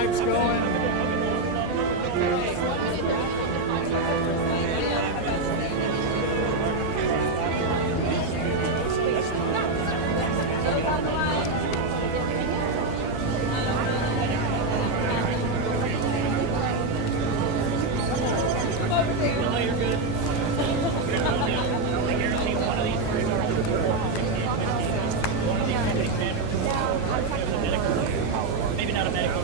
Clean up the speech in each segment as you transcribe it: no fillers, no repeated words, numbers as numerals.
pipes going. Maybe not a medical,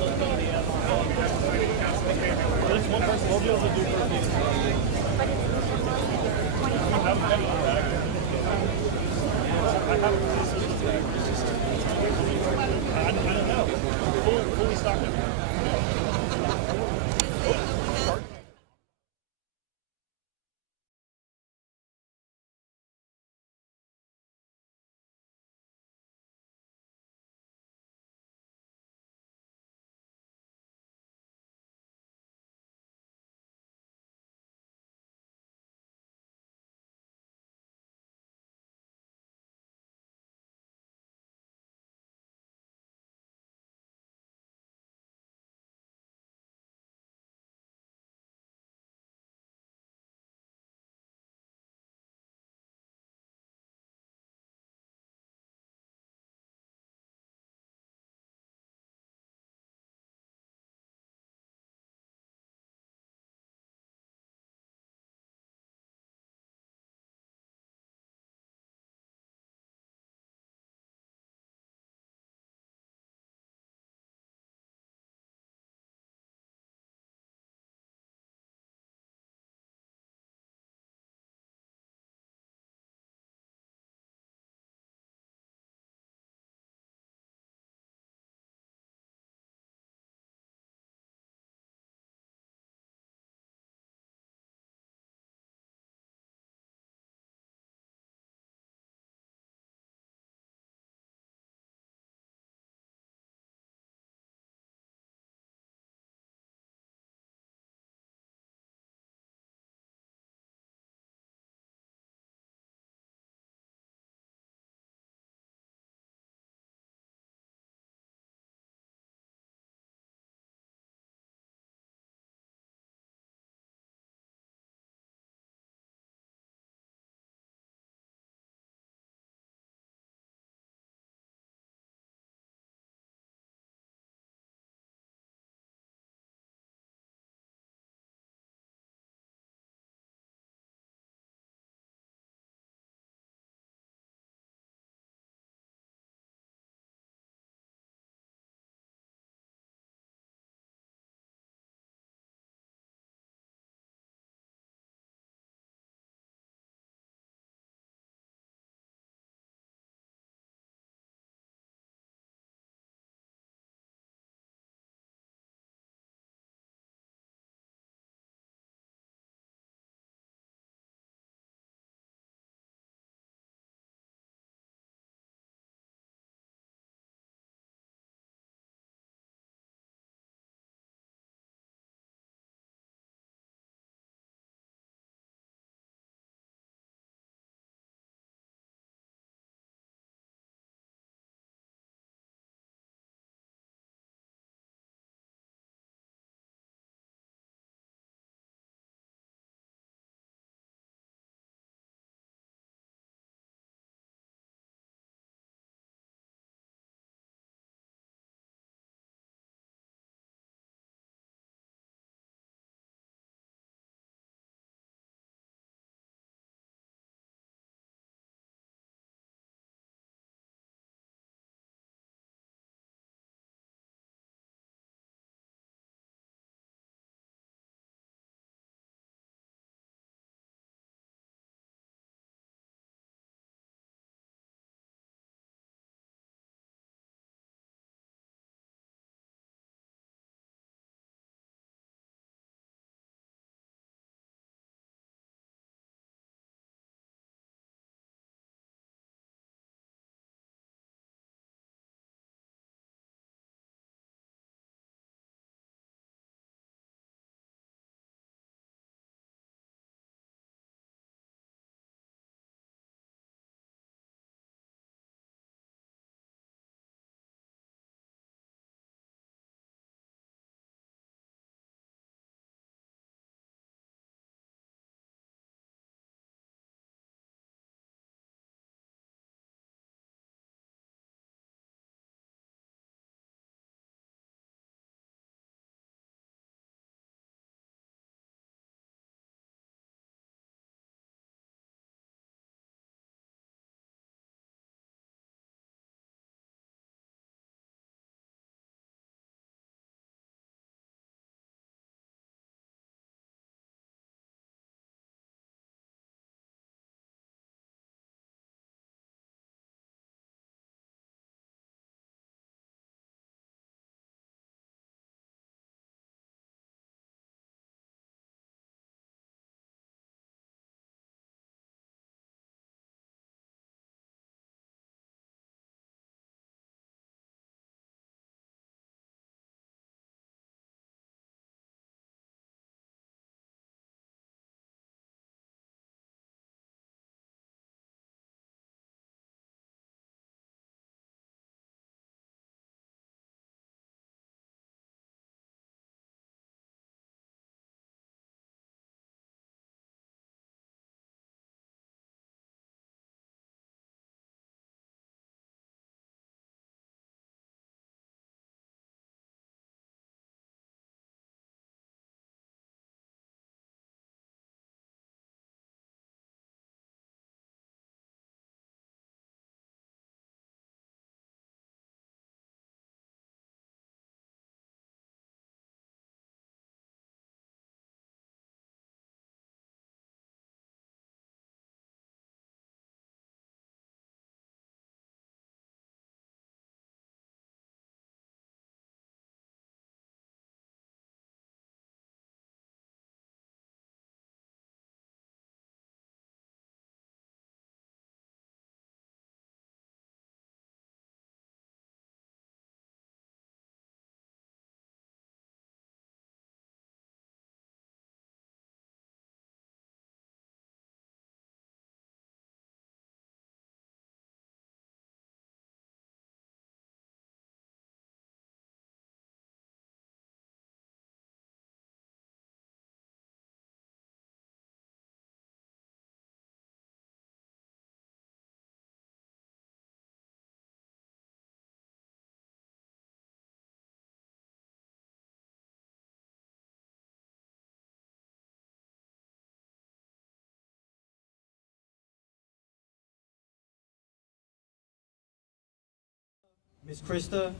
Miss Krista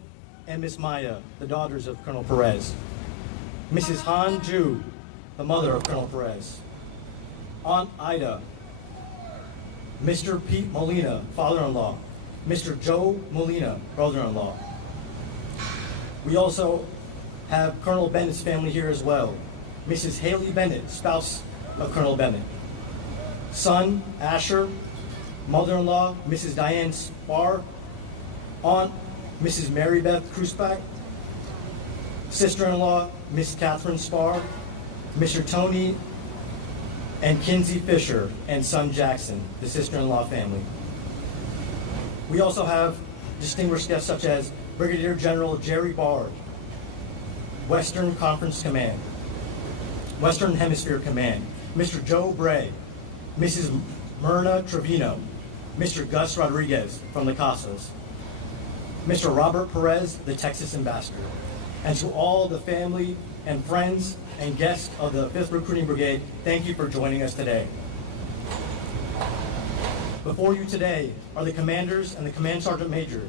and Miss Maya, the daughters of Colonel Perez. Mrs. Han Ju, the mother of Colonel Perez. Aunt Ida. Mr. Pete Molina, father-in-law. Mr. Joe Molina, brother-in-law. We also have Colonel Bennett's family here as well. Mrs. Haley Bennett, spouse of Colonel Bennett. Son, Asher. Mother-in-law, Mrs. Diane Spar. Aunt, Mrs. Mary Beth Kruspak. Sister-in-law, Miss Catherine Spar. Mr. Tony and Kinsey Fisher, and son Jackson, the sister-in-law family. We also have distinguished guests such as Brigadier General Jerry Bard, Western Conference Command, Western Hemisphere Command, Mr. Joe Bray, Mrs. Myrna Trevino, Mr. Gus Rodriguez from the Casas, Mr. Robert Perez, the Texas Ambassador, and to all the family and friends and guests of the 5th Recruiting Brigade, thank you for joining us today. Before you today are the commanders and the Command Sergeant Major,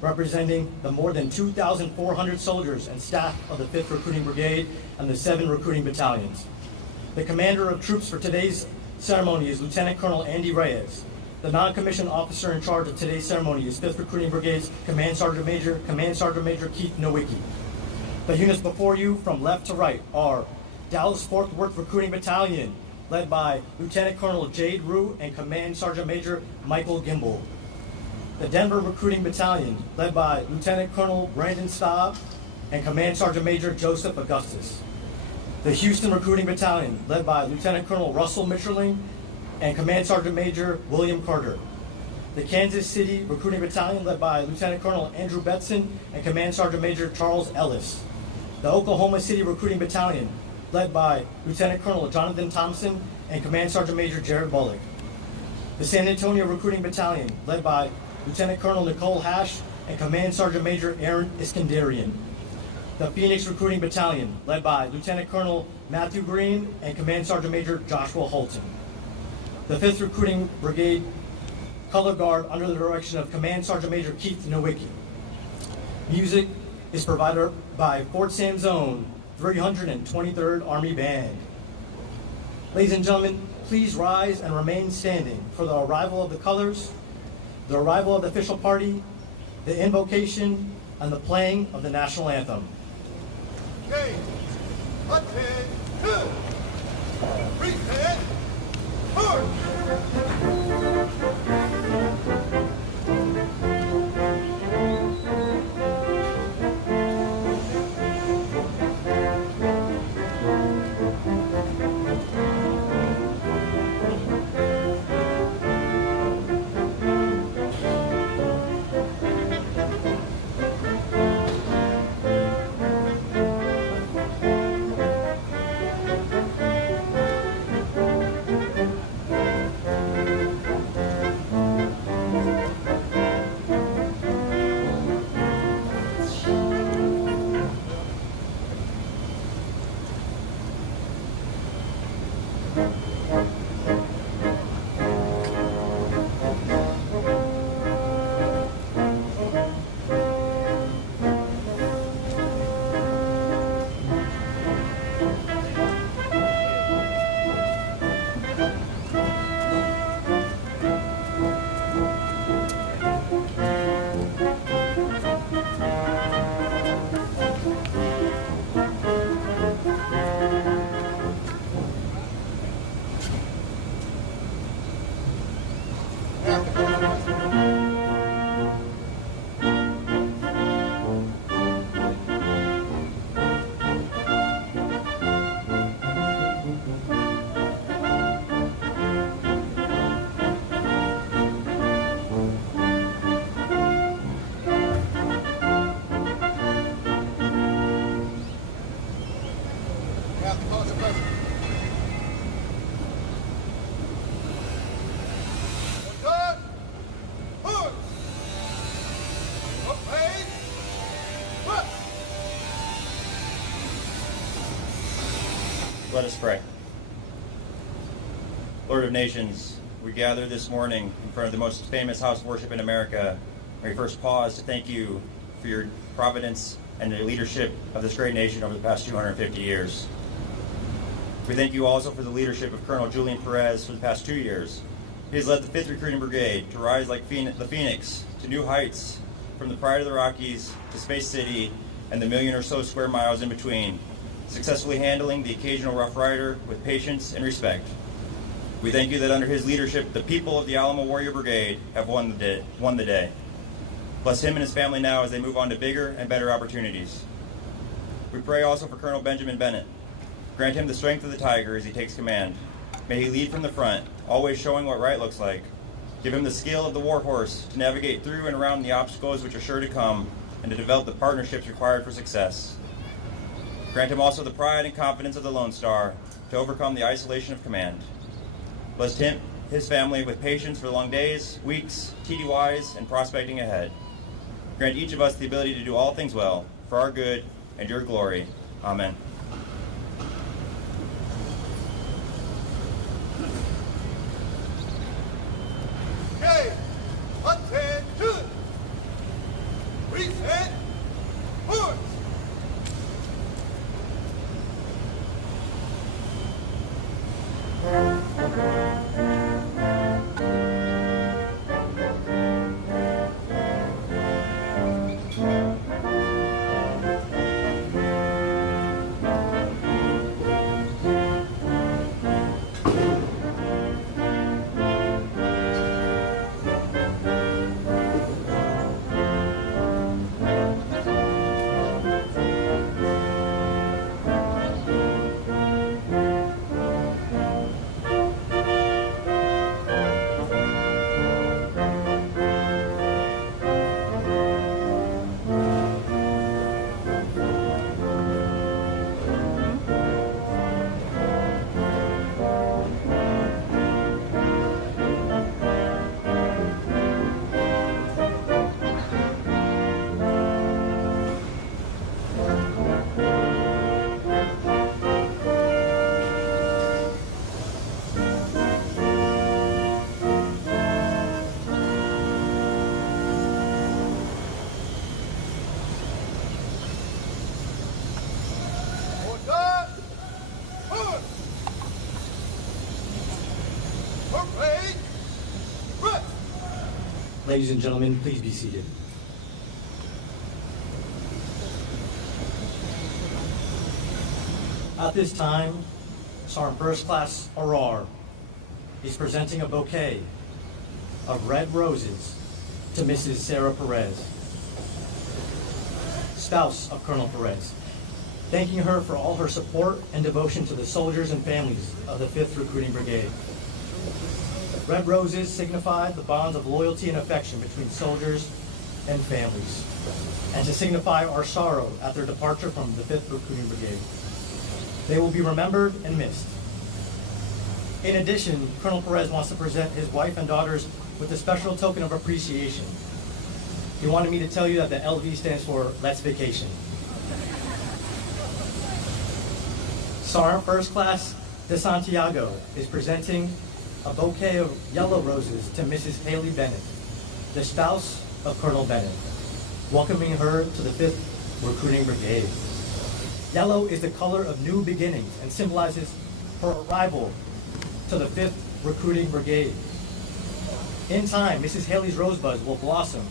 representing the more than 2,400 soldiers and staff of the 5th Recruiting Brigade and the 7 recruiting battalions. The commander of troops for today's ceremony is Lieutenant Colonel Andy Reyes. The non-commissioned officer in charge of today's ceremony is 5th Recruiting Brigade's Command Sergeant Major Keith Nowicki. The units before you, from left to right, are Dallas 4th Worth Recruiting Battalion, led by Lieutenant Colonel Jade Rue and Command Sergeant Major Michael Gimbel. The Denver Recruiting Battalion, led by Lieutenant Colonel Brandon Staub and Command Sergeant Major Joseph Augustus. The Houston Recruiting Battalion, led by Lieutenant Colonel Russell Mitcherling and Command Sergeant Major William Carter. The Kansas City Recruiting Battalion, led by Lieutenant Colonel Andrew Betson and Command Sergeant Major Charles Ellis. The Oklahoma City Recruiting Battalion, led by Lieutenant Colonel Jonathan Thompson and Command Sergeant Major Jared Bullock. The San Antonio Recruiting Battalion, led by Lieutenant Colonel Nicole Hash and Command Sergeant Major Aaron Iskandarian. The Phoenix Recruiting Battalion, led by Lieutenant Colonel Matthew Green and Command Sergeant Major Joshua Holton. The 5th Recruiting Brigade Color Guard, under the direction of Command Sergeant Major Keith Nowicki. Music is provided by Fort Sam's own 323rd Army Band. Ladies and gentlemen, please rise and remain standing for the arrival of the colors, the arrival of the official party, the invocation, and the playing of the national anthem. Okay, attend to, prepare, Let us pray. Lord of nations, we gather this morning in front of the most famous house of worship in America. We first pause to thank you for your providence and the leadership of this great nation over the past 250 years. We thank you also for the leadership of Colonel Julian Perez for the past 2 years. He has led the 5th Recruiting Brigade to rise like the Phoenix to new heights, from the pride of the Rockies to Space City and the million or so square miles in between, successfully handling the occasional Rough Rider with patience and respect. We thank you that under his leadership, the people of the Alamo Warrior Brigade have won the day. Bless him and his family now as they move on to bigger and better opportunities. We pray also for Colonel Benjamin Bennett. Grant him the strength of the tiger as he takes command. May he lead from the front, always showing what right looks like. Give him the skill of the war horse to navigate through and around the obstacles which are sure to come, and to develop the partnerships required for success. Grant him also the pride and confidence of the Lone Star to overcome the isolation of command. Bless him, his family with patience for long days, weeks, TDYs, and prospecting ahead. Grant each of us the ability to do all things well, for our good and your glory. Amen. Okay, attention! Reset! Horse! Order! Horse! Parade! Rest! Ladies and gentlemen, please be seated. At this time, Sergeant First Class Arar is presenting a bouquet of red roses to Mrs. Sarah Perez, spouse of Colonel Perez, thanking her for all her support and devotion to the soldiers and families of the 5th Recruiting Brigade. Red roses signify the bonds of loyalty and affection between soldiers and families, and to signify our sorrow at their departure from the 5th Recruiting Brigade. They will be remembered and missed. In addition, Colonel Perez wants to present his wife and daughters with a special token of appreciation. He wanted me to tell you that the LV stands for Let's Vacation. Sergeant First Class de Santiago is presenting a bouquet of yellow roses to Mrs. Haley Bennett, the spouse of Colonel Bennett, welcoming her to the 5th Recruiting Brigade. Yellow is the color of new beginnings and symbolizes her arrival to the 5th Recruiting Brigade. In time, Mrs. Haley's rosebuds will blossom,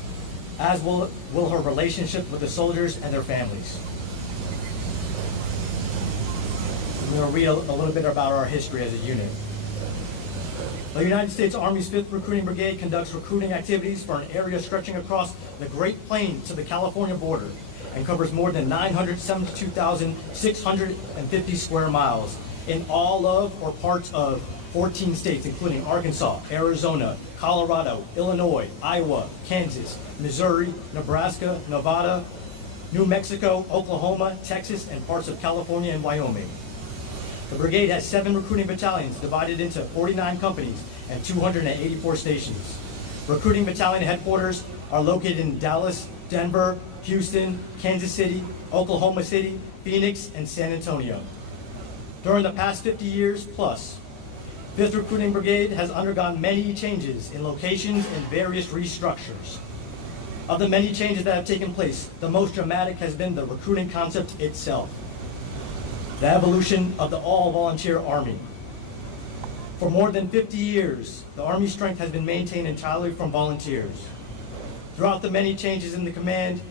as will her relationship with the soldiers and their families. I'm going to read a little bit about our history as a unit. The United States Army's 5th Recruiting Brigade conducts recruiting activities for an area stretching across the Great Plains to the California border and covers more than 972,650 square miles in all of or parts of 14 states, including Arkansas, Arizona, Colorado, Illinois, Iowa, Kansas, Missouri, Nebraska, Nevada, New Mexico, Oklahoma, Texas, and parts of California and Wyoming. The brigade has 7 recruiting battalions divided into 49 companies and 284 stations. Recruiting battalion headquarters are located in Dallas, Denver, Houston, Kansas City, Oklahoma City, Phoenix, and San Antonio. During the past 50 years plus, 5th Recruiting Brigade has undergone many changes in locations and various restructures. Of the many changes that have taken place, the most dramatic has been the recruiting concept itself, the evolution of the all-volunteer Army. For more than 50 years, the Army strength has been maintained entirely from volunteers. Throughout the many changes in the command,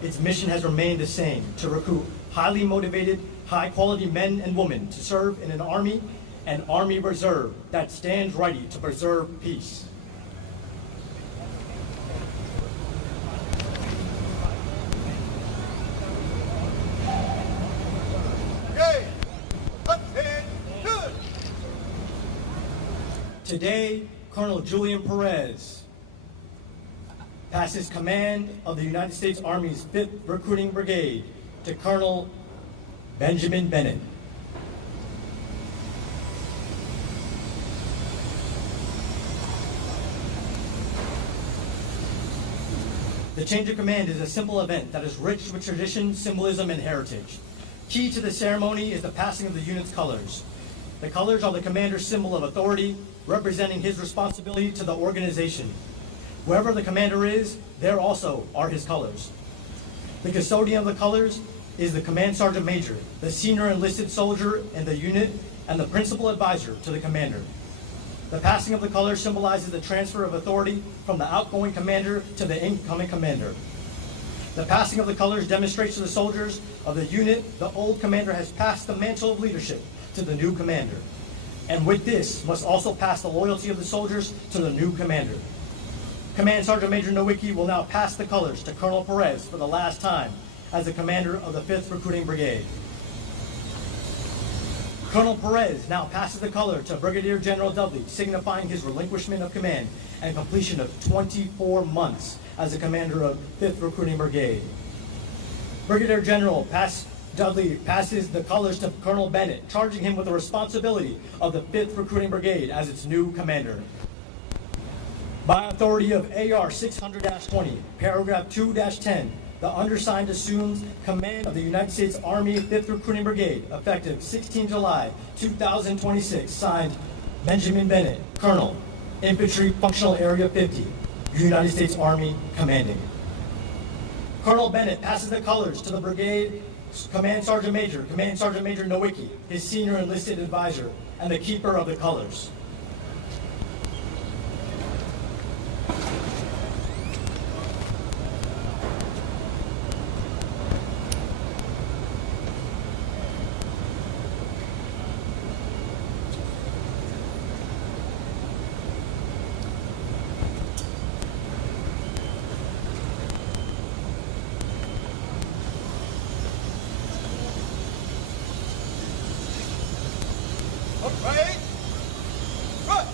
its mission has remained the same: to recruit highly motivated, high-quality men and women to serve in an Army and Army Reserve that stands ready to preserve peace. Brigade, attention! Today, Colonel Julian Perez passes command of the United States Army's 5th Recruiting Brigade to Colonel Benjamin Bennett. The change of command is a simple event that is rich with tradition, symbolism, and heritage. Key to the ceremony is the passing of the unit's colors. The colors are the commander's symbol of authority, representing his responsibility to the organization. Wherever the commander is, there also are his colors. The custodian of the colors is the Command Sergeant Major, the senior enlisted soldier in the unit and the principal advisor to the commander. The passing of the colors symbolizes the transfer of authority from the outgoing commander to the incoming commander. The passing of the colors demonstrates to the soldiers of the unit the old commander has passed the mantle of leadership to the new commander. And with this must also pass the loyalty of the soldiers to the new commander. Command Sergeant Major Nowicki will now pass the colors to Colonel Perez for the last time as the commander of the 5th Recruiting Brigade. Colonel Perez now passes the color to Brigadier General Dudley, signifying his relinquishment of command and completion of 24 months as the commander of 5th Recruiting Brigade. Brigadier General Dudley passes the colors to Colonel Bennett, charging him with the responsibility of the 5th Recruiting Brigade as its new commander. By authority of AR 600-20, paragraph 2-10, the undersigned assumes command of the United States Army 5th Recruiting Brigade, effective 16 July 2026, signed Benjamin Bennett, Colonel, Infantry Functional Area 50, United States Army, commanding. Colonel Bennett passes the colors to the brigade Command Sergeant Major Nowicki, his senior enlisted advisor, and the keeper of the colors. Right, run!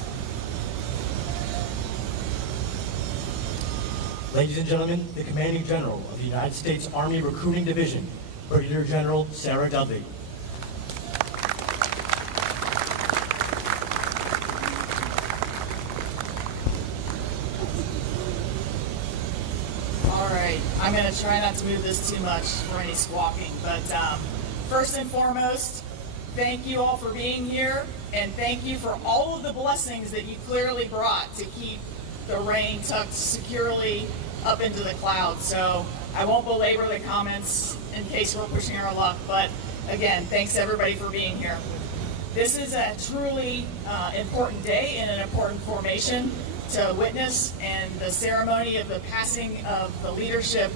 Ladies and gentlemen, the Commanding General of the United States Army Recruiting Division, Brigadier General Sarah Dudley. All right, I'm going to try not to move this too much for any squawking, but first and foremost, thank you all for being here, and thank you for all of the blessings that you clearly brought to keep the rain tucked securely up into the clouds. So I won't belabor the comments in case we're pushing our luck, but again, thanks everybody for being here. This is a truly important day and an important formation to witness, and the ceremony of the passing of the leadership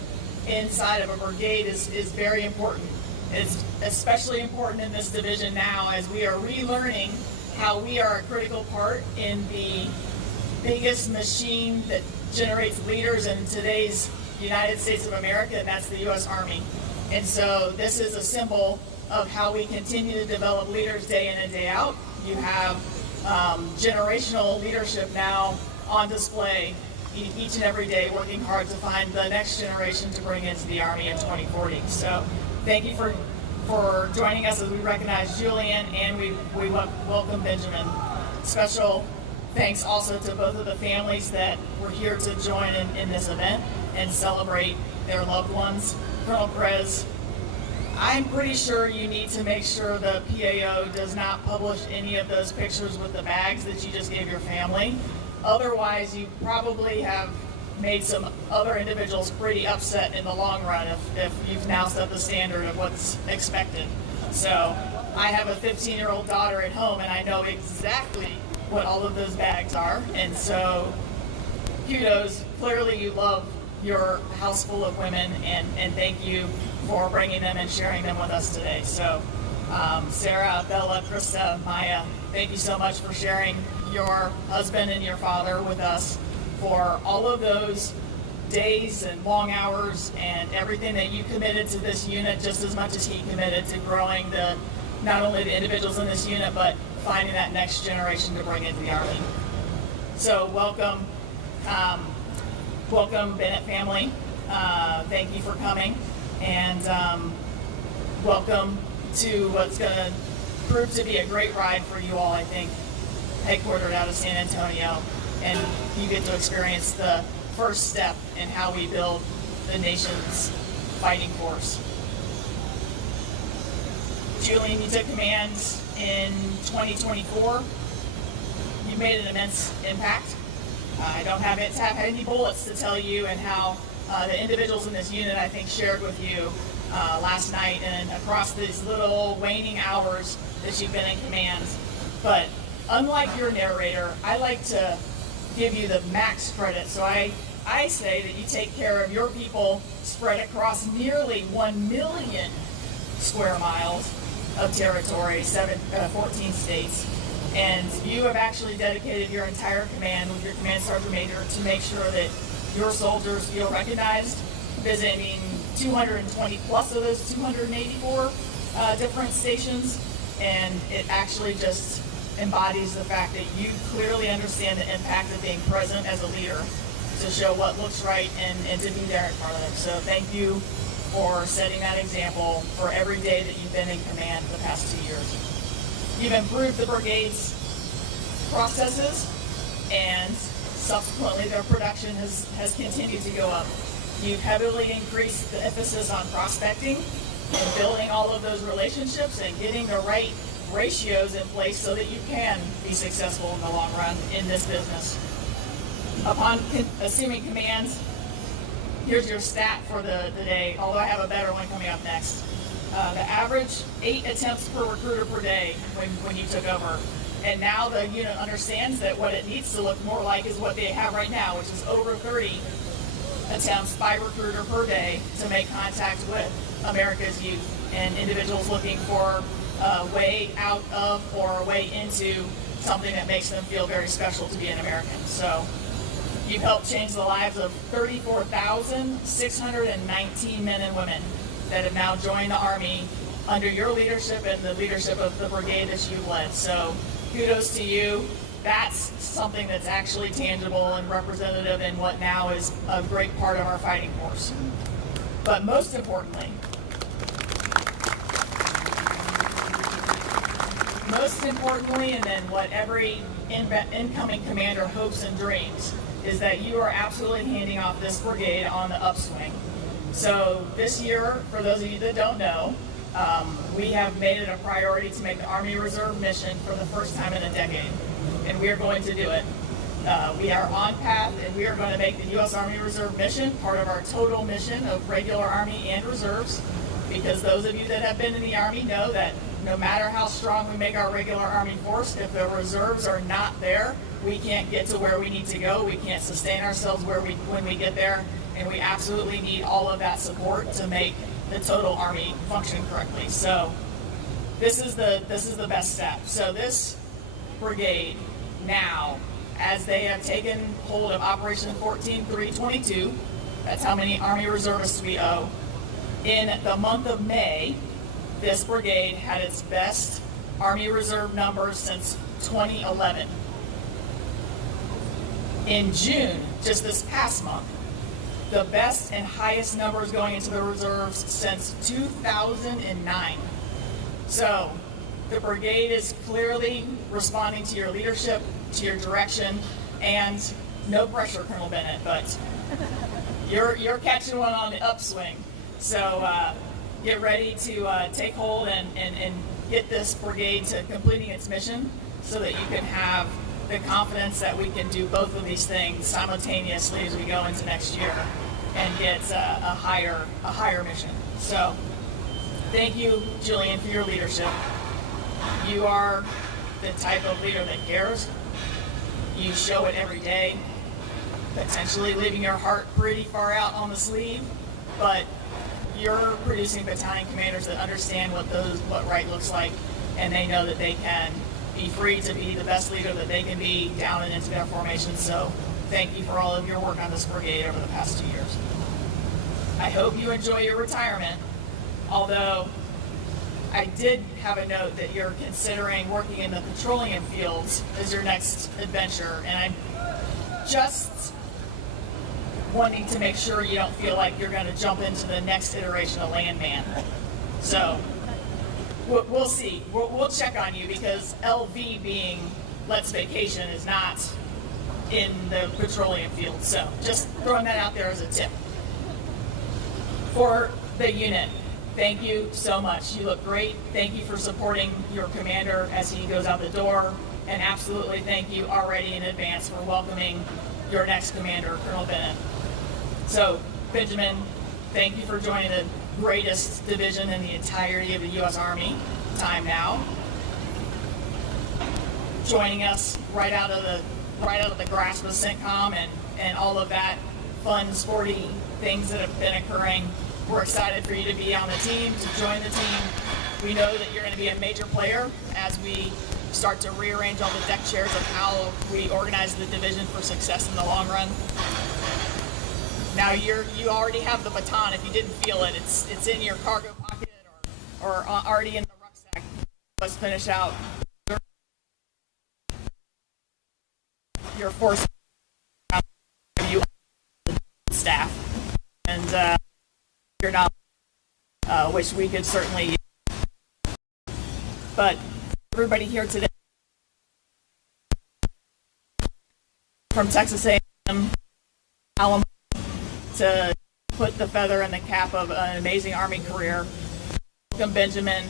inside of a brigade is very important. It's especially important in this division now as we are relearning how we are a critical part in the biggest machine that generates leaders in today's United States of America, and that's the U.S. Army. And so this is a symbol of how we continue to develop leaders day in and day out. You have generational leadership now on display each and every day, working hard to find the next generation to bring into the Army in 2040. So thank you for joining us as we recognize Julian and we welcome Benjamin. Special thanks also to both of the families that were here to join in this event and celebrate their loved ones. Colonel Perez, I'm pretty sure you need to make sure the PAO does not publish any of those pictures with the bags that you just gave your family. Otherwise, you probably have made some other individuals pretty upset in the long run if you've now set the standard of what's expected. So I have a 15-year-old daughter at home, and I know exactly what all of those bags are. And so kudos. Clearly you love your house full of women, and thank you for bringing them and sharing them with us today. So Sarah, Bella, Krista, Maya, thank you so much for sharing your husband and your father with us for all of those days and long hours and everything that you committed to this unit, just as much as he committed to growing not only the individuals in this unit, but finding that next generation to bring into the Army. So welcome, welcome Bennett family. Thank you for coming, and welcome to what's going to prove to be a great ride for you all, I think, headquartered out of San Antonio, and you get to experience the first step in how we build the nation's fighting force. Julian, you took command in 2024. You made an immense impact. I don't have any bullets to tell you and how the individuals in this unit, I think, shared with you last night and across these little waning hours that you've been in command. But unlike your narrator, I like to give you the max credit. So I say that you take care of your people spread across nearly 1 million square miles of territory, 14 states. And you have actually dedicated your entire command with your command sergeant major to make sure that your soldiers feel recognized, visiting 220 plus of those 284 different stations. And it actually just embodies the fact that you clearly understand the impact of being present as a leader to show what looks right and to be there in front of them. So thank you for setting that example for every day that you've been in command the past 2 years. You've improved the brigade's processes, and subsequently their production has continued to go up. You've heavily increased the emphasis on prospecting and building all of those relationships and getting the right ratios in place so that you can be successful in the long run in this business. Upon assuming command, here's your stat for the day, although I have a better one coming up next. The average 8 attempts per recruiter per day when you took over. And now the unit understands that what it needs to look more like is what they have right now, which is over 30 attempts by recruiter per day to make contact with America's youth and individuals looking for a way out of or a way into something that makes them feel very special to be an American. So you've helped change the lives of 34,619 men and women that have now joined the Army under your leadership and the leadership of the brigade that you've led. So kudos to you. That's something that's actually tangible and representative in what now is a great part of our fighting force. But most importantly, and then what every incoming commander hopes and dreams, is that you are absolutely handing off this brigade on the upswing. So this year, for those of you that don't know, we have made it a priority to make the Army Reserve mission for the first time in a decade, and we are going to do it. We are on path, and we are going to make the U.S. Army Reserve mission part of our total mission of regular Army and reserves, because those of you that have been in the Army know that no matter how strong we make our regular Army force, if the reserves are not there, we can't get to where we need to go. We can't sustain ourselves when we get there, and we absolutely need all of that support to make the total Army function correctly. So this is the best step. So this brigade now, as they have taken hold of Operation 14322, that's how many Army reservists we owe. In the month of May, this brigade had its best Army Reserve numbers since 2011. In June, just this past month, the best and highest numbers going into the reserves since 2009. So the brigade is clearly responding to your leadership, to your direction, and no pressure, Colonel Bennett, but you're catching one on the upswing. So get ready to take hold and get this brigade to completing its mission so that you can have the confidence that we can do both of these things simultaneously as we go into next year and get a higher mission. So thank you, Julian, for your leadership. You are the type of leader that cares. You show it every day, potentially leaving your heart pretty far out on the sleeve, but you're producing battalion commanders that understand what right looks like, and they know that they can be free to be the best leader that they can be down and into their formation. So thank you for all of your work on this brigade over the past 2 years. I hope you enjoy your retirement, although I did have a note that you're considering working in the petroleum fields as your next adventure, and I'm just wanting to make sure you don't feel like you're going to jump into the next iteration of landman. So we'll see. We'll check on you, because LV being let's vacation is not in the petroleum field. So just throwing that out there as a tip. For the unit, thank you so much. You look great. Thank you for supporting your commander as he goes out the door. And absolutely thank you already in advance for welcoming your next commander, Colonel Bennett. So, Benjamin, thank you for joining the greatest division in the entirety of the U.S. Army. Time now. Joining us right out of the grasp of CENTCOM and all of that fun, sporty things that have been occurring. We're excited for you to be on the team, to join the team. We know that you're going to be a major player as we start to rearrange all the deck chairs of how we organize the division for success in the long run. Now you already have the baton. If you didn't feel it, it's in your cargo pocket or already in the rucksack. Let's finish out your force, you staff, and your knowledge, which we could certainly use. But everybody here today from Texas A&M, Alamo, to put the feather in the cap of an amazing Army career. Welcome, Benjamin,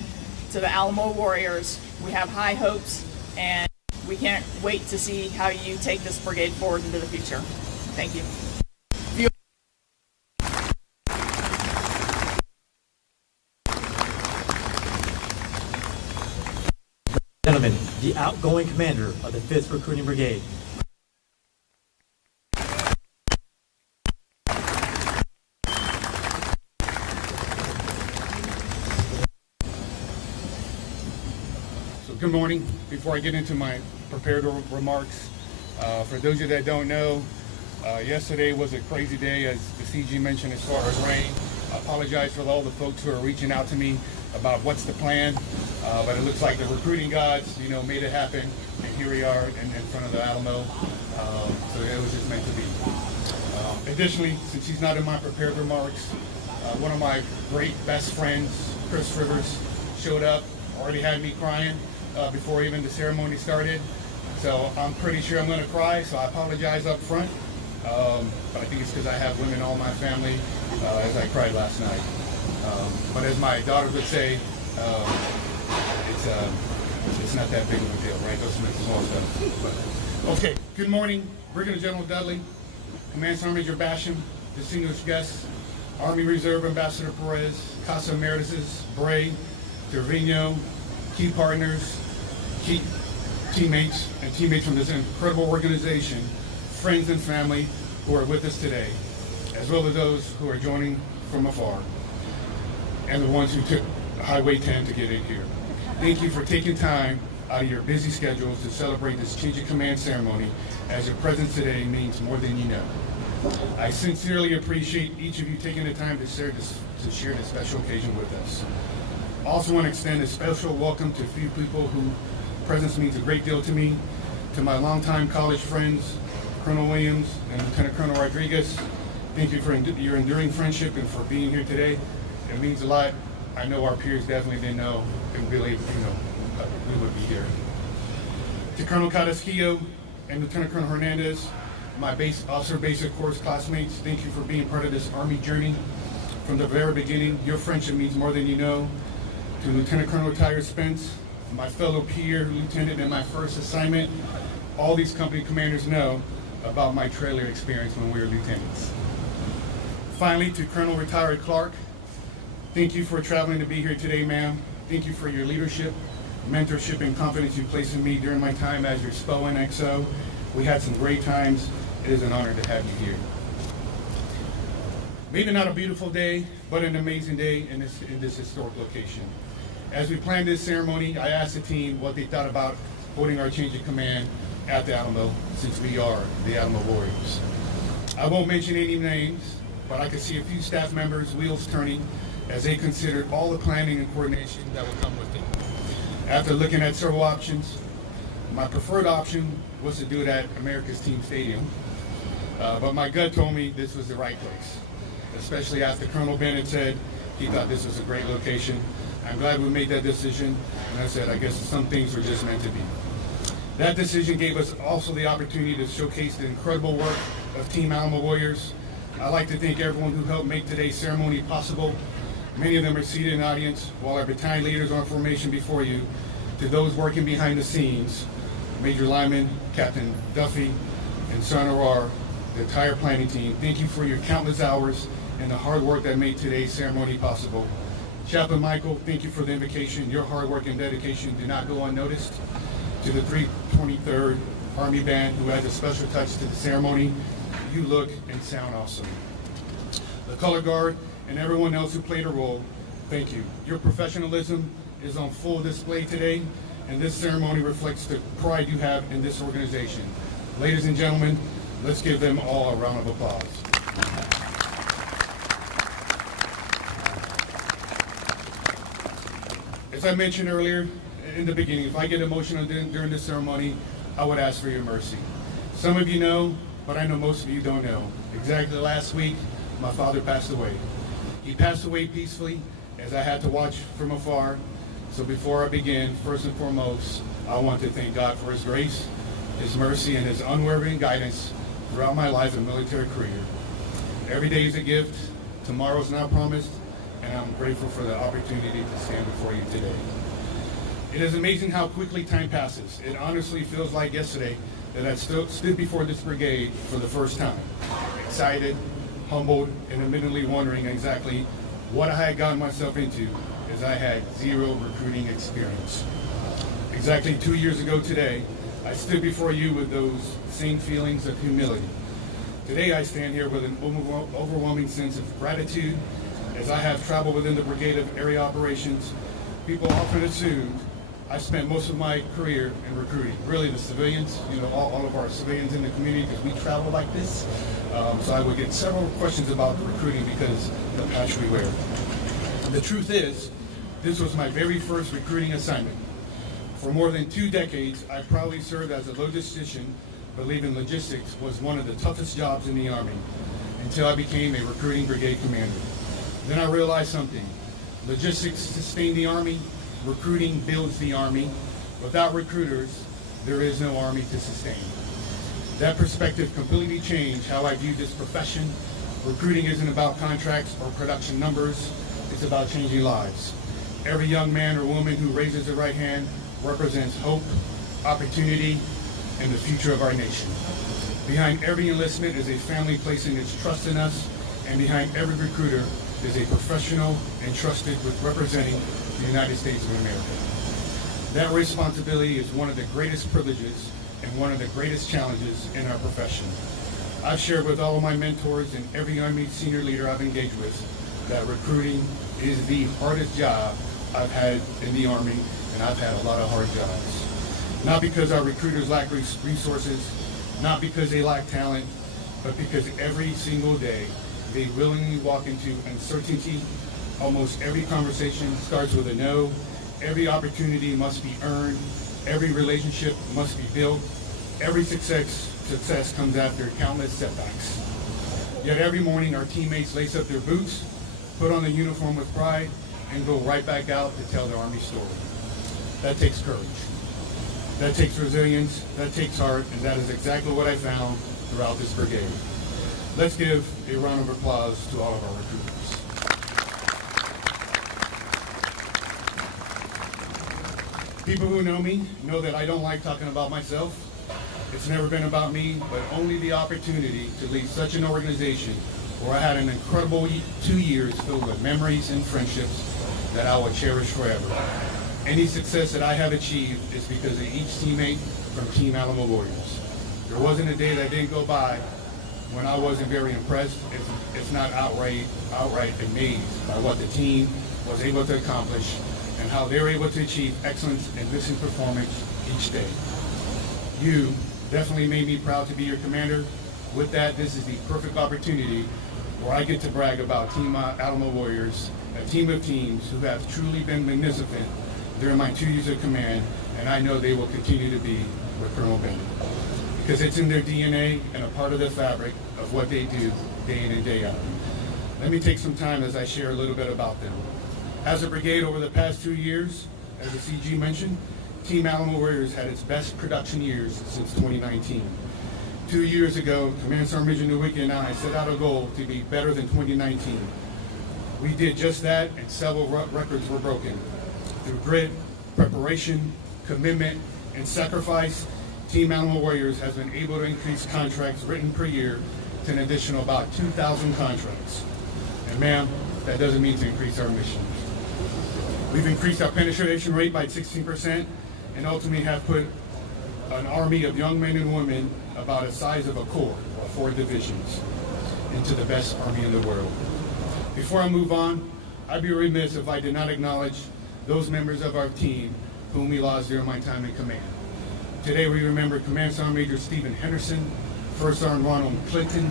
to the Alamo Warriors. We have high hopes, and we can't wait to see how you take this brigade forward into the future. Thank you. Gentlemen, the outgoing commander of the 5th Recruiting Brigade. Good morning. Before I get into my prepared remarks, for those of you that don't know, yesterday was a crazy day, as the CG mentioned, as far as rain. I apologize for all the folks who are reaching out to me about what's the plan, but it looks like the recruiting gods, made it happen, and here we are in front of the Alamo. So it was just meant to be. Additionally, since he's not in my prepared remarks, one of my great best friends, Chris Rivers, showed up, already had me crying before even the ceremony started. So I'm pretty sure I'm going to cry, so I apologize up front. But I think it's because I have women in all my family, as I cried last night. But as my daughter would say, it's not that big of a deal, right? Those are small stuff. But, okay, good morning, Brigadier General Dudley, Command Sergeant Major Basham, distinguished guests, Army Reserve Ambassador Perez, Casa Emeritus, Bray, Trevino, key partners, key teammates, and teammates from this incredible organization, friends and family who are with us today, as well as those who are joining from afar, and the ones who took Highway 10 to get in here. Thank you for taking time out of your busy schedules to celebrate this change of command ceremony, as your presence today means more than you know. I sincerely appreciate each of you taking the time to share this special occasion with us. I also want to extend a special welcome to a few people whose presence means a great deal to me. To my longtime college friends, Colonel Williams and Lieutenant Colonel Rodriguez, thank you for your enduring friendship and for being here today. It means a lot. I know our peers definitely didn't know and believe, we would be here. To Colonel Carrasquillo and Lieutenant Colonel Hernandez, my officer basic course classmates, thank you for being part of this Army journey. From the very beginning, your friendship means more than you know. To Lieutenant Colonel Tyler Spence, my fellow peer lieutenant in my first assignment, all these company commanders know about my trailer experience when we were lieutenants. Finally, to Colonel Retired Clark, thank you for traveling to be here today, ma'am. Thank you for your leadership, mentorship, and confidence you placed in me during my time as your SPO and XO. We had some great times. It is an honor to have you here. Maybe not a beautiful day, but an amazing day in this historic location. As we planned this ceremony, I asked the team what they thought about holding our change of command at the Alamo, since we are the Alamo Warriors. I won't mention any names, but I could see a few staff members' wheels turning as they considered all the planning and coordination that would come with it. After looking at several options, my preferred option was to do it at America's Team Stadium, but my gut told me this was the right place, especially after Colonel Bennett said he thought this was a great location. I'm glad we made that decision, and I said I guess some things were just meant to be. That decision gave us also the opportunity to showcase the incredible work of Team Alamo Warriors. I'd like to thank everyone who helped make today's ceremony possible. Many of them are seated in the audience, while our battalion leaders are in formation before you. To those working behind the scenes, Major Lyman, Captain Duffy, and Sergeant Arar, the entire planning team, thank you for your countless hours and the hard work that made today's ceremony possible. Chaplain Michael, thank you for the invocation. Your hard work and dedication did not go unnoticed. To the 323rd Army Band, who adds a special touch to the ceremony, you look and sound awesome. The Color Guard and everyone else who played a role, thank you. Your professionalism is on full display today, and this ceremony reflects the pride you have in this organization. Ladies and gentlemen, let's give them all a round of applause. As I mentioned earlier in the beginning, if I get emotional during this ceremony, I would ask for your mercy. Some of you know, but I know most of you don't know. Exactly last week, my father passed away. He passed away peacefully, as I had to watch from afar. So before I begin, first and foremost, I want to thank God for His grace, His mercy, and His unwavering guidance throughout my life and military career. Every day is a gift, tomorrow's not promised, and I'm grateful for the opportunity to stand before you today. It is amazing how quickly time passes. It honestly feels like yesterday that I stood before this brigade for the first time, excited, humbled, and admittedly wondering exactly what I had gotten myself into, as I had zero recruiting experience. Exactly 2 years ago today, I stood before you with those same feelings of humility. Today I stand here with an overwhelming sense of gratitude. As I have traveled within the Brigade of Area Operations, people often assumed I spent most of my career in recruiting. Really, the civilians, all of our civilians in the community, because we travel like this. So I would get several questions about the recruiting because of the patch we wear. The truth is, this was my very first recruiting assignment. For more than 2 decades, I proudly served as a logistician, believing logistics was one of the toughest jobs in the Army, until I became a recruiting brigade commander. Then I realized something. Logistics sustain the Army, recruiting builds the Army. Without recruiters, there is no Army to sustain. That perspective completely changed how I viewed this profession. Recruiting isn't about contracts or production numbers, it's about changing lives. Every young man or woman who raises their right hand represents hope, opportunity, and the future of our nation. Behind every enlistment is a family placing its trust in us, and behind every recruiter is a professional entrusted with representing the United States of America. That responsibility is one of the greatest privileges and one of the greatest challenges in our profession. I've shared with all of my mentors and every Army senior leader I've engaged with that recruiting is the hardest job I've had in the Army, and I've had a lot of hard jobs. Not because our recruiters lack resources, not because they lack talent, but because every single day they willingly walk into uncertainty. Almost every conversation starts with a no. Every opportunity must be earned. Every relationship must be built. Every success comes after countless setbacks. Yet every morning our teammates lace up their boots, put on the uniform with pride, and go right back out to tell their Army story. That takes courage. That takes resilience. That takes heart, and that is exactly what I found throughout this brigade. Let's give a round of applause to all of our recruiters. People who know me know that I don't like talking about myself. It's never been about me, but only the opportunity to lead such an organization where I had an incredible 2 years filled with memories and friendships that I will cherish forever. Any success that I have achieved is because of each teammate from Team Alamo Warriors. There wasn't a day that didn't go by when I wasn't very impressed, if not outright amazed by what the team was able to accomplish and how they were able to achieve excellence in mission performance each day. You definitely made me proud to be your commander. With that, this is the perfect opportunity where I get to brag about Team Alamo Warriors, a team of teams who have truly been magnificent during my 2 years of command, and I know they will continue to be with Colonel Bennett, because it's in their DNA and a part of the fabric of what they do day in and day out. Let me take some time as I share a little bit about them. As a brigade over the past 2 years, as the CG mentioned, Team Alamo Warriors had its best production years since 2019. 2 years ago, Command Sergeant Major Nowicki and I set out a goal to be better than 2019. We did just that, and several records were broken. Through grit, preparation, commitment, and sacrifice, Team Alamo Warriors has been able to increase contracts written per year to an additional about 2,000 contracts. And ma'am, that doesn't mean to increase our mission. We've increased our penetration rate by 16% and ultimately have put an army of young men and women about the size of a corps of 4 divisions into the best army in the world. Before I move on, I'd be remiss if I did not acknowledge those members of our team whom we lost during my time in command. Today we remember Command Sergeant Major Stephen Henderson, First Sergeant Ronald Clinton,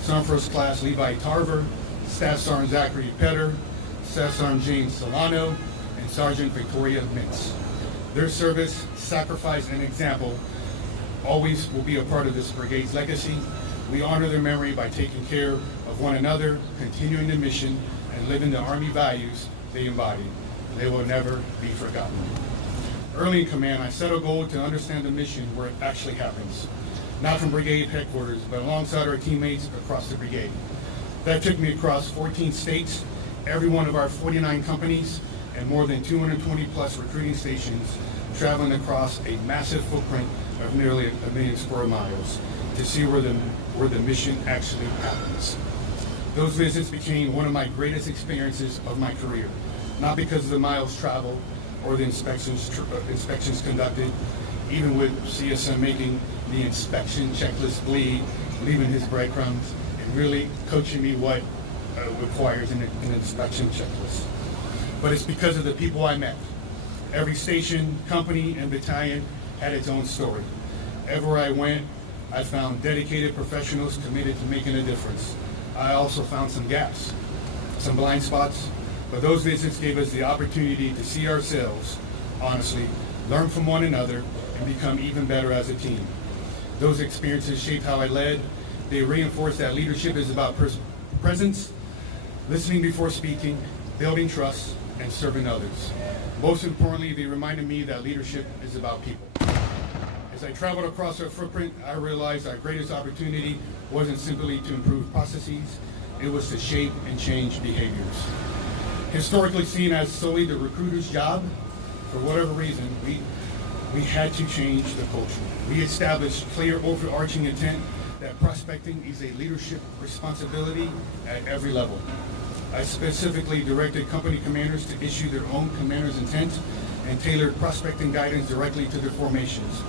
Sergeant First Class Levi Tarver, Staff Sergeant Zachary Petter, Staff Sergeant James Solano, and Sergeant Victoria Mintz. Their service, sacrifice, and example always will be a part of this brigade's legacy. We honor their memory by taking care of one another, continuing the mission, and living the Army values they embody. They will never be forgotten. Early in command, I set a goal to understand the mission where it actually happens, not from brigade headquarters, but alongside our teammates across the brigade. That took me across 14 states, every one of our 49 companies, and more than 220 plus recruiting stations, traveling across a massive footprint of nearly 1 million square miles to see where the mission actually happens. Those visits became one of my greatest experiences of my career, not because of the miles traveled or the inspections conducted, even with CSM making the inspection checklist bleed, leaving his breadcrumbs, and really coaching me what requires an inspection checklist. But it's because of the people I met. Every station, company, and battalion had its own story. Everywhere I went, I found dedicated professionals committed to making a difference. I also found some gaps, some blind spots, but those visits gave us the opportunity to see ourselves, honestly, learn from one another, and become even better as a team. Those experiences shaped how I led. They reinforced that leadership is about presence, listening before speaking, building trust, and serving others. Most importantly, they reminded me that leadership is about people. As I traveled across our footprint, I realized our greatest opportunity wasn't simply to improve processes, it was to shape and change behaviors. Historically seen as solely the recruiter's job, for whatever reason, we had to change the culture. We established clear overarching intent that prospecting is a leadership responsibility at every level. I specifically directed company commanders to issue their own commander's intent and tailored prospecting guidance directly to their formations.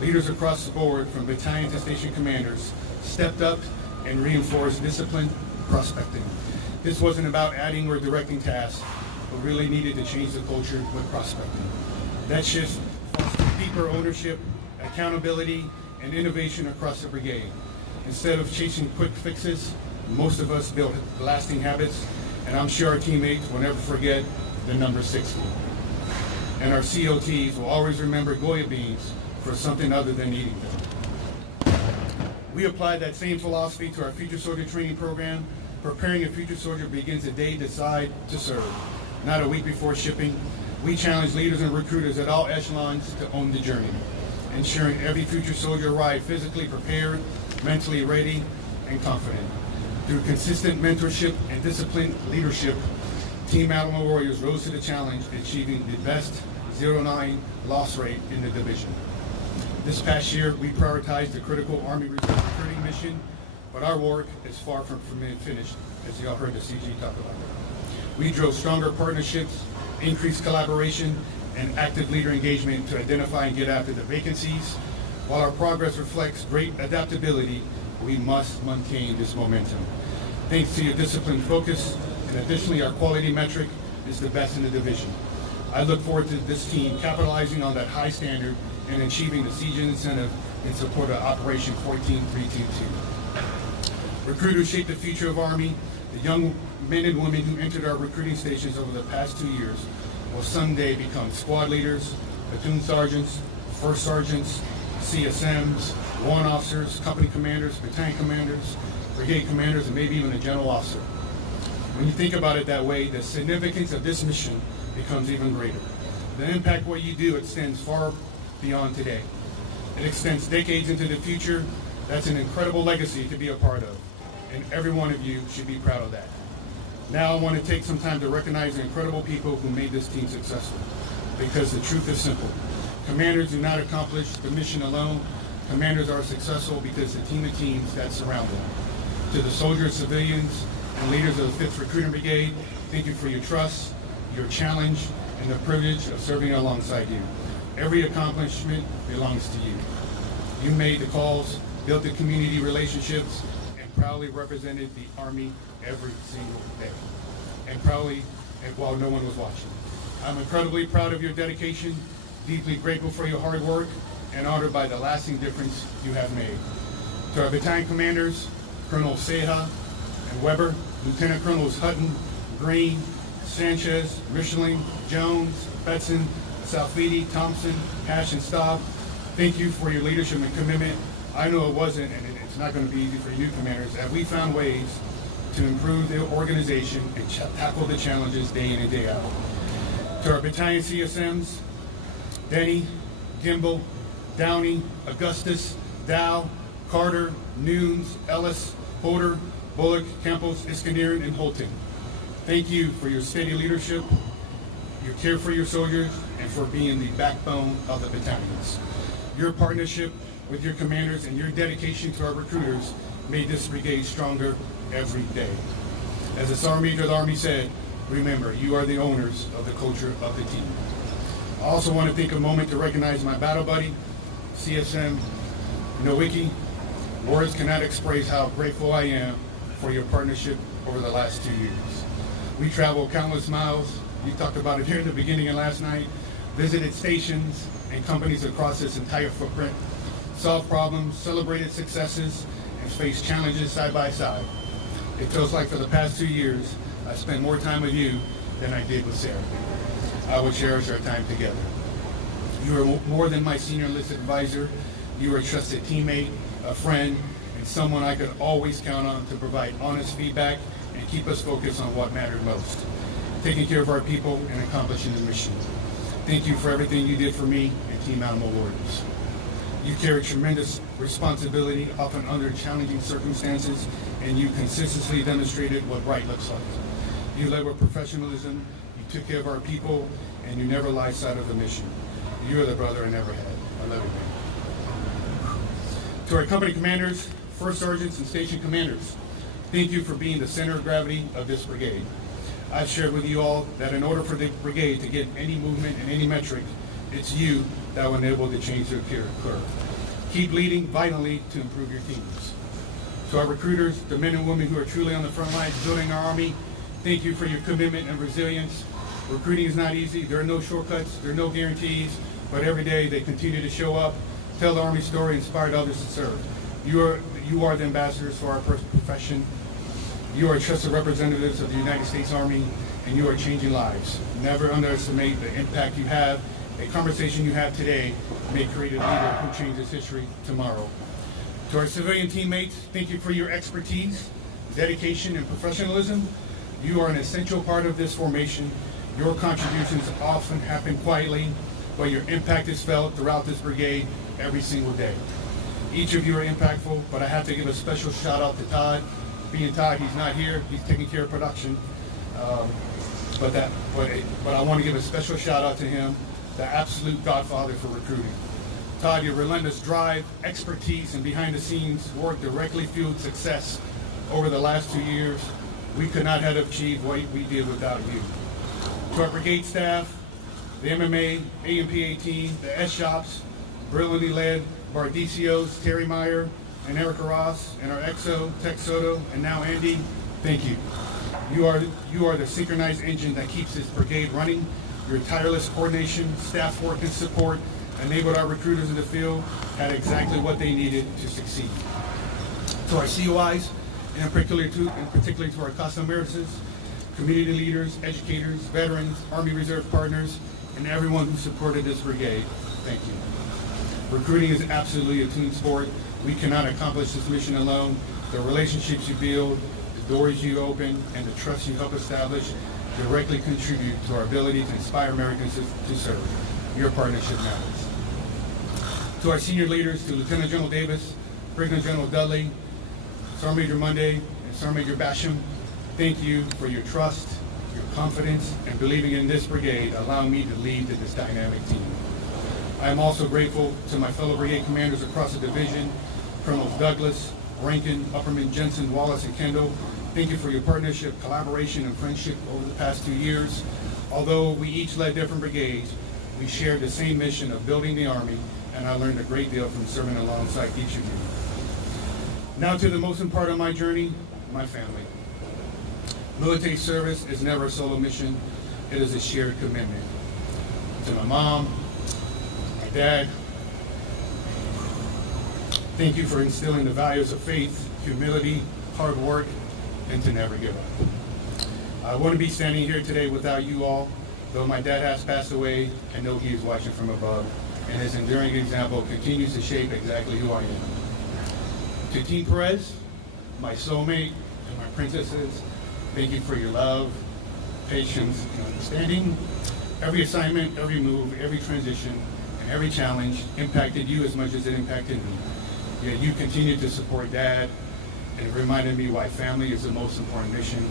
Leaders across the board, from battalion to station commanders, stepped up and reinforced disciplined prospecting. This wasn't about adding or directing tasks, but really needed to change the culture with prospecting. That shift fostered deeper ownership, accountability, and innovation across the brigade. Instead of chasing quick fixes, most of us built lasting habits, and I'm sure our teammates will never forget the number 60. And our COTs will always remember Goya beans for something other than eating them. We applied that same philosophy to our Future Soldier Training Program. Preparing a future soldier begins the day they decide to serve, not a week before shipping. We challenge leaders and recruiters at all echelons to own the journey, ensuring every future soldier arrived physically prepared, mentally ready, and confident. Through consistent mentorship and disciplined leadership, Team Alamo Warriors rose to the challenge, achieving the best 0-9 loss rate in the division. This past year, we prioritized the critical Army Reserve recruiting mission, but our work is far from finished, as y'all heard the CG talk about. We drove stronger partnerships, increased collaboration, and active leader engagement to identify and get after the vacancies. While our progress reflects great adaptability, we must maintain this momentum. Thanks to your disciplined focus, and additionally our quality metric is the best in the division. I look forward to this team capitalizing on that high standard and achieving the siege incentive in support of Operation 14322. Recruiters shape the future of Army. The young men and women who entered our recruiting stations over the past 2 years will someday become squad leaders, platoon sergeants, first sergeants, CSMs, warrant officers, company commanders, battalion commanders, brigade commanders, and maybe even a general officer. When you think about it that way, the significance of this mission becomes even greater. The impact what you do extends far beyond today. It extends decades into the future. That's an incredible legacy to be a part of, and every one of you should be proud of that. Now I want to take some time to recognize the incredible people who made this team successful, because the truth is simple. Commanders do not accomplish the mission alone. Commanders are successful because the team of teams that surround them. To the soldiers, civilians, and leaders of the 5th Recruiting Brigade, thank you for your trust, your challenge, and the privilege of serving alongside you. Every accomplishment belongs to you. You made the calls, built the community relationships, and proudly represented the Army every single day. And proudly, and while no one was watching. I'm incredibly proud of your dedication, deeply grateful for your hard work, and honored by the lasting difference you have made. To our battalion commanders, Colonel Ceja and Weber, Lieutenant Colonels Hutton, Green, Sanchez, Michelin, Jones, Betson, Salfidi, Thompson, Hash, and Staub, thank you for your leadership and commitment. I know it wasn't, and it's not going to be easy for you commanders, as we found ways to improve the organization and tackle the challenges day in and day out. To our battalion CSMs, Denny, Gimbel, Downey, Augustus, Dow, Carter, Nunes, Ellis, Holder, Bullock, Campos, Iskandarian, and Holton. Thank you for your steady leadership, your care for your soldiers, and for being the backbone of the battalions. Your partnership with your commanders and your dedication to our recruiters made this brigade stronger every day. As the Sergeant Major of the Army said, remember, you are the owners of the culture of the team. I also want to take a moment to recognize my battle buddy, CSM Nowicki. Words cannot express how grateful I am for your partnership over the last 2 years. We traveled countless miles. You talked about it here in the beginning and last night. Visited stations and companies across this entire footprint. Solved problems, celebrated successes, and faced challenges side by side. It feels like for the past 2 years, I spent more time with you than I did with Sarah. I will cherish our time together. You are more than my senior enlisted advisor. You are a trusted teammate, a friend, and someone I could always count on to provide honest feedback and keep us focused on what mattered most, taking care of our people and accomplishing the mission. Thank you for everything you did for me and Team Animal Warriors. You carry tremendous responsibility, often under challenging circumstances, and you consistently demonstrated what right looks like. You led with professionalism, you took care of our people, and you never lost sight of the mission. You are the brother I never had. I love you, man. To our company commanders, first sergeants, and station commanders, thank you for being the center of gravity of this brigade. I've shared with you all that in order for the brigade to get any movement and any metric, it's you that will enable the change to occur. Keep leading vitally to improve your teams. To our recruiters, the men and women who are truly on the front lines building our Army, thank you for your commitment and resilience. Recruiting is not easy. There are no shortcuts. There are no guarantees. But every day they continue to show up, tell the Army story, inspire others to serve. You are the ambassadors for our profession. You are trusted representatives of the United States Army, and you are changing lives. Never underestimate the impact you have. A conversation you have today may create a leader who changes history tomorrow. To our civilian teammates, thank you for your expertise, dedication, and professionalism. You are an essential part of this formation. Your contributions often happen quietly, but your impact is felt throughout this brigade every single day. Each of you are impactful, but I have to give a special shout out to Todd. Being Todd, he's not here, he's taking care of production. But I want to give a special shout out to him, the absolute godfather for recruiting. Todd, your relentless drive, expertise, and behind-the-scenes work directly fueled success over the last 2 years. We could not have achieved what we did without you. To our brigade staff, the MMA, AM EDT, the S shops, brilliantly led by our DCOs, Terry Meyer and Erica Ross, and our XO, Tech Soto, and now Andy, thank you. You are the synchronized engine that keeps this brigade running. Your tireless coordination, staff work, and support enabled our recruiters in the field had exactly what they needed to succeed. To our COIs, and in particular to our Casa Emeritus, community leaders, educators, veterans, Army Reserve partners, and everyone who supported this brigade, thank you. Recruiting is absolutely a team sport. We cannot accomplish this mission alone. The relationships you build, the doors you open, and the trust you help establish directly contribute to our ability to inspire Americans to serve. Your partnership matters. To our senior leaders, to Lieutenant General Davis, Brigadier General Dudley, Sergeant Major Monday, and Sergeant Major Basham, thank you for your trust, your confidence, and believing in this brigade, allowing me to lead this dynamic team. I am also grateful to my fellow brigade commanders across the division, Colonels Douglas, Rankin, Upperman, Jensen, Wallace, and Kendall. Thank you for your partnership, collaboration, and friendship over the past 2 years. Although we each led different brigades, we shared the same mission of building the Army, and I learned a great deal from serving alongside each of you. Now to the most important part of my journey, my family. Military service is never a solo mission. It is a shared commitment. To my mom, my dad, thank you for instilling the values of faith, humility, hard work, and to never give up. I wouldn't be standing here today without you all. Though my dad has passed away, I know he is watching from above, and his enduring example continues to shape exactly who I am. To Team Perez, my soulmate, and my princesses, thank you for your love, patience, and understanding. Every assignment, every move, every transition, and every challenge impacted you as much as it impacted me. Yet you continue to support Dad, and it reminded me why family is the most important mission.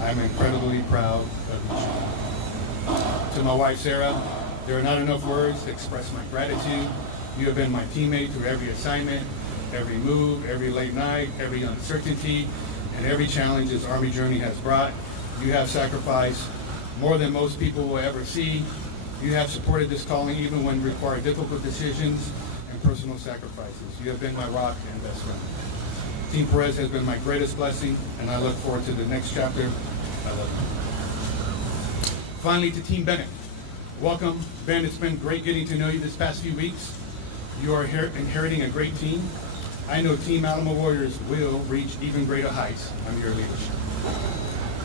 I'm incredibly proud of you. To my wife, Sarah, there are not enough words to express my gratitude. You have been my teammate through every assignment, every move, every late night, every uncertainty, and every challenge this Army journey has brought. You have sacrificed more than most people will ever see. You have supported this calling even when required difficult decisions and personal sacrifices. You have been my rock and best friend. Team Perez has been my greatest blessing, and I look forward to the next chapter. I love you. Finally, to Team Bennett. Welcome, Ben. It's been great getting to know you this past few weeks. You are inheriting a great team. I know Team Alamo Warriors will reach even greater heights under your leadership.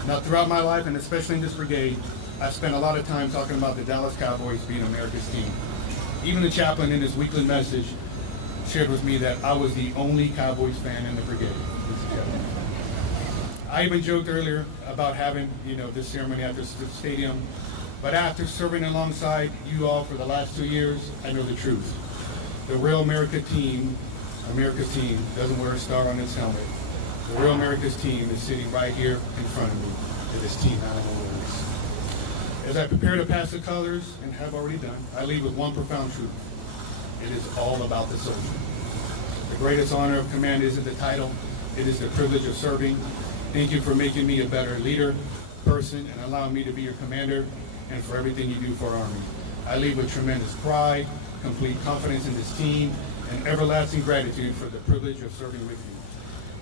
Now, throughout my life, and especially in this brigade, I've spent a lot of time talking about the Dallas Cowboys being America's team. Even the chaplain in his weekly message shared with me that I was the only Cowboys fan in the brigade. I even joked earlier about having, this ceremony at the stadium, but after serving alongside you all for the last 2 years, I know the truth. The real America's team doesn't wear a star on its helmet. The real America's team is sitting right here in front of me. It is Team Alamo Warriors. As I prepare to pass the colors, and have already done, I leave with one profound truth. It is all about the soldier. The greatest honor of command isn't the title. It is the privilege of serving. Thank you for making me a better leader, person, and allowing me to be your commander, and for everything you do for our Army. I leave with tremendous pride, complete confidence in this team, and everlasting gratitude for the privilege of serving with you.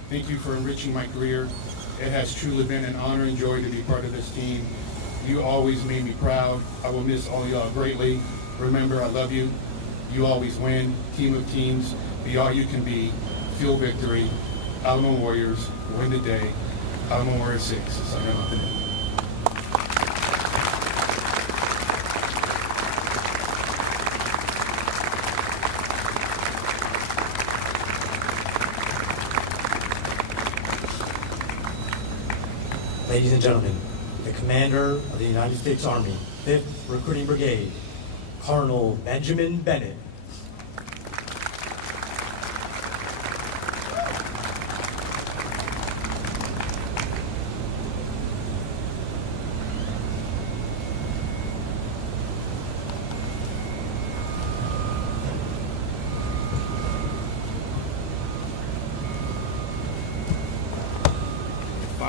Thank you for enriching my career. It has truly been an honor and joy to be part of this team. You always made me proud. I will miss all y'all greatly. Remember, I love you. You always win. Team of teams, be all you can be. Fuel victory. Alamo Warriors, win the day. Alamo Warriors 6. Sign off today. Ladies and gentlemen, the Commander of the United States Army, 5th Recruiting Brigade, Colonel Benjamin Bennett.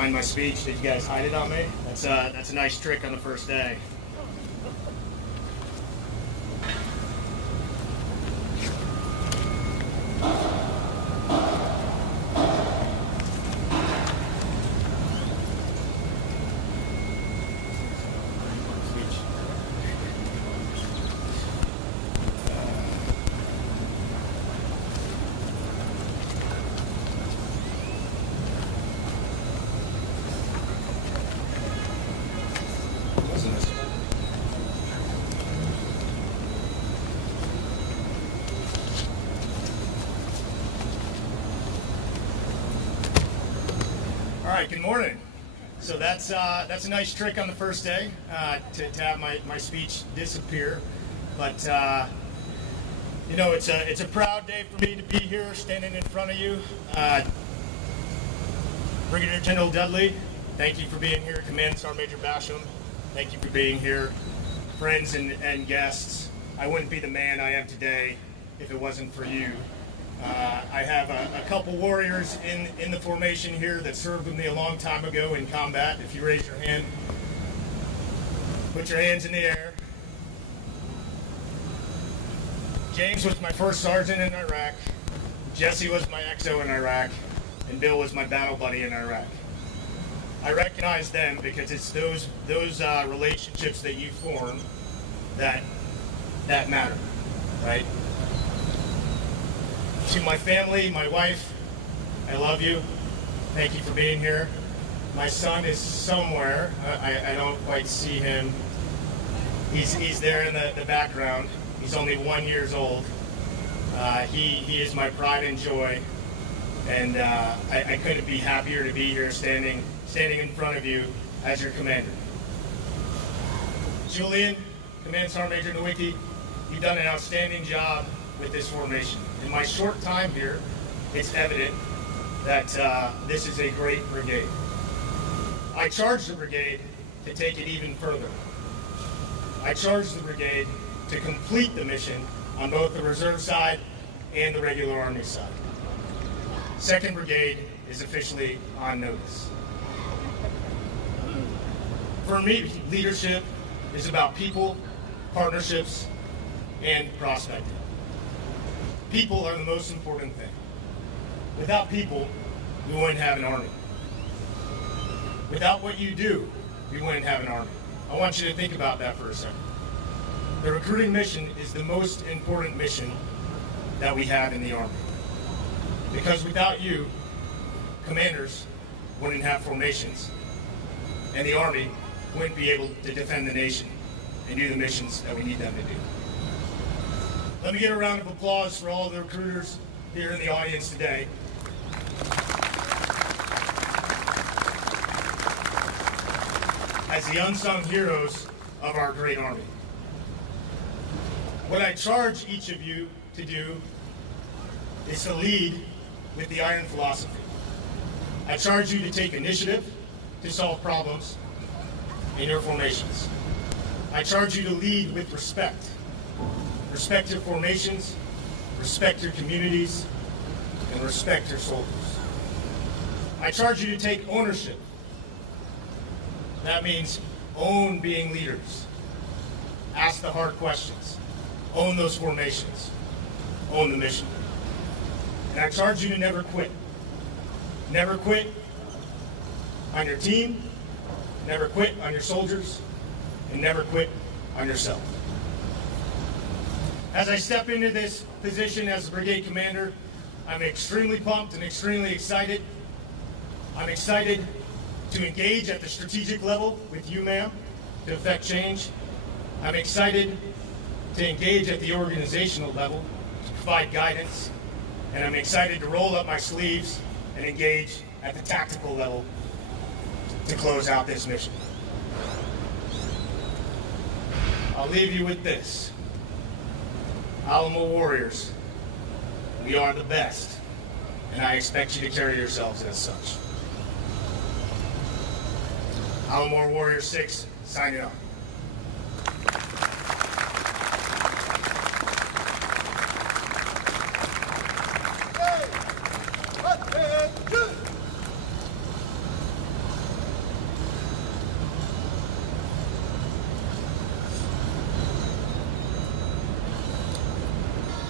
behind my speech. Did you guys hide it on me? That's a nice trick on the first day. All right, good morning. So that's a nice trick on the first day, to have my speech disappear. But you know, it's a proud day for me to be here, standing in front of you. Brigadier General Dudley, thank you for being here. Command Sergeant Major Basham, thank you for being here. Friends and guests, I wouldn't be the man I am today if it wasn't for you. I have a couple warriors in the formation here that served with me a long time ago in combat. If you raise your hand, put your hands in the air. James was my first sergeant in Iraq. Jesse was my XO in Iraq. And Bill was my battle buddy in Iraq. I recognize them because it's those relationships that you form that matter, right? To my family, my wife, I love you. Thank you for being here. My son is somewhere. I don't quite see him. He's there in the background. He's only 1 year old. He is my pride and joy, and I couldn't be happier to be here, standing in front of you as your commander. Julian, Command Sergeant Major Nowicki, you've done an outstanding job with this formation. In my short time here, it's evident that this is a great brigade. I charged the brigade to take it even further. I charged the brigade to complete the mission on both the reserve side and the regular Army side. 2nd Brigade is officially on notice. For me, leadership is about people, partnerships, and prospecting. People are the most important thing. Without people, we wouldn't have an army. Without what you do, we wouldn't have an army. I want you to think about that for a second. The recruiting mission is the most important mission that we have in the Army. Because without you, commanders wouldn't have formations, and the Army wouldn't be able to defend the nation and do the missions that we need them to do. Let me get a round of applause for all of the recruiters here in the audience today. As the unsung heroes of our great Army. What I charge each of you to do is to lead with the iron philosophy. I charge you to take initiative to solve problems in your formations. I charge you to lead with respect. Respect your formations, respect your communities, and respect your soldiers. I charge you to take ownership. That means own being leaders. Ask the hard questions. Own those formations. Own the mission. And I charge you to never quit. Never quit on your team, never quit on your soldiers, and never quit on yourself. As I step into this position as a brigade commander, I'm extremely pumped and extremely excited. I'm excited to engage at the strategic level with you, ma'am, to effect change. I'm excited to engage at the organizational level to provide guidance. And I'm excited to roll up my sleeves and engage at the tactical level to close out this mission. I'll leave you with this. Alamo Warriors, we are the best, and I expect you to carry yourselves as such. Alamo Warrior 6, signing off.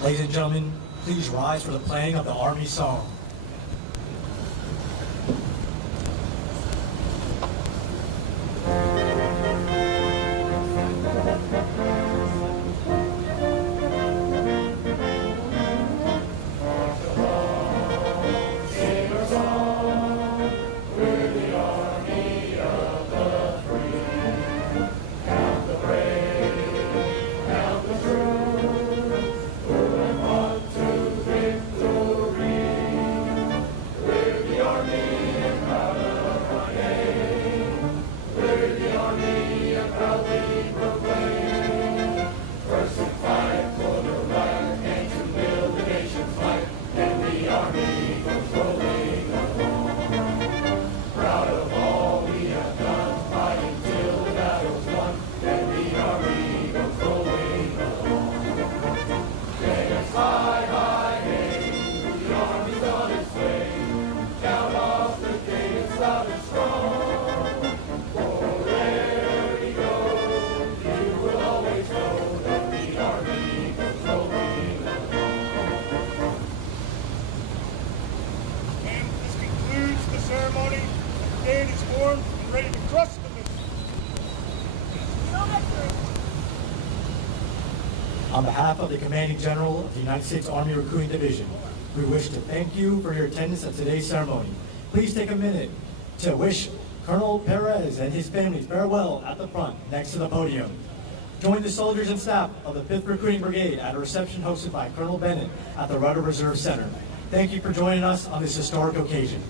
Ladies and gentlemen, please rise for the playing of the Army song. On behalf of the Commanding General of the United States Army Recruiting Division, we wish to thank you for your attendance at today's ceremony. Please take a minute to wish Colonel Perez and his family farewell at the front next to the podium. Join the soldiers and staff of the 5th Recruiting Brigade at a reception hosted by Colonel Bennett at the Rudder Reserve Center. Thank you for joining us on this historic occasion.